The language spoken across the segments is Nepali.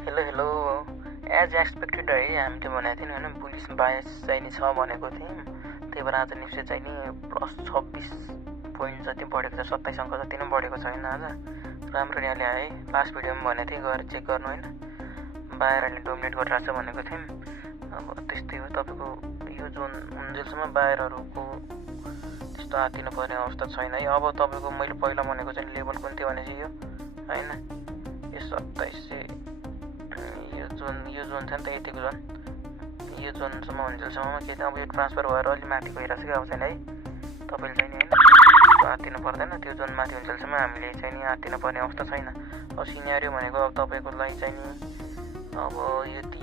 हेलो हेलो एज एक्सपेक्टेड है हामीले भनेको थियौँ होइन पुलिस 22 चाहिने छ भनेको थियौँ। त्यही भएर आज निप्से चाहिँ नि +26 पोइन्ट जति बढेको छ, 27 अङ्क जति नै बढेको छैन। आज राम्रो ल्याए है। लास्ट भिडियोमा भनेको थिएँ गएर चेक गर्नु होइन, बाहिरले डोमिनेट गरिरहेको छ भनेको थियौँ। अब त्यस्तै हो, तपाईँको यो जोन उन्जेलसम्म बाहिरहरूको त्यस्तो आत्तिनु पर्ने अवस्था छैन है। अब तपाईँको मैले पहिला भनेको चाहिँ लेभल कुन थियो भने चाहिँ यो होइन, यो 27 यो जोन थियो नि त, यतिको जोन, यो जोनसम्म हुन्जेलसम्म के अब यो ट्रान्सफर भएर अलि माथि गइरहेको छ कि अब चाहिँ है। तपाईँले चाहिँ नि होइन आत्तिनु पर्दैन, त्यो जोन माथि हुन्जेलसम्म हामीले चाहिँ नि आत्तिनु पर्ने अवस्था छैन। अब सिनेरियो भनेको अब तपाईँको लागि चाहिँ नि अब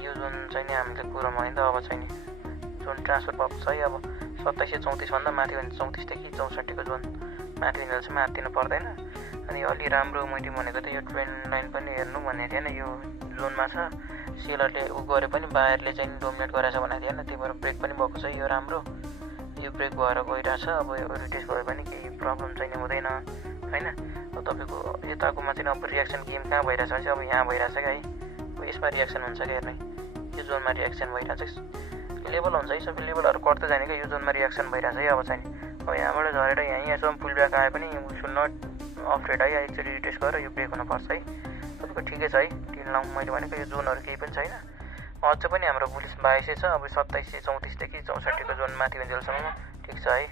यो जोन चाहिँ नि हामीले कुरोमा होइन त, अब चाहिँ नि जोन ट्रान्सफर भएको छ है। अब 2734 भन्दा माथि भने 34 देखि 64को जोन माथि हुन्जेलसम्म आत्तिनु पर्दैन। अनि अलि राम्रो मैले भनेको त यो ट्रेन्ड लाइन पनि हेर्नु भनेको थिएन, यो जोनमा छ। सेलरले गरे पनि बाहिरले चाहिँ डोमिनेट गराएको छ भनेको थिएन, त्यही भएर ब्रेक पनि भएको छ। यो राम्रो, यो ब्रेक भएर गइरहेछ। अब यो रिटेस्ट भयो भने केही प्रब्लम चाहिँ हुँदैन होइन। अब तपाईँको यताकोमा चाहिँ अब रियाक्सन गेम कहाँ भइरहेछ भने चाहिँ अब यहाँ भइरहेछ क्या है। अब यसमा रियाक्सन हुन्छ क्या हेर्ने, यो जोनमा रियाक्सन भइरहेछ। लेभल हुन्छ है, सबै लेभलहरू कट्दै जाने क्या, यो जोनमा रियाक्सन भइरहेछ है। अब चाहिँ अब यहाँबाट झरेर यहाँसम्म पुल ब्याक आए पनि सुड नट अफ्रेड है। एकचोटि रिटेस्ट गरेर यो ब्रेक हुनुपर्छ है। तपाईँको ठिकै छ है, 3 लाउँ मैले भनेको यो जोनहरू केही पनि छैन। अझ पनि हाम्रो पुलिस 22 छ। अब 2734 देखि 64को जोन माथि हुन्जेलसम्म ठिक छ है।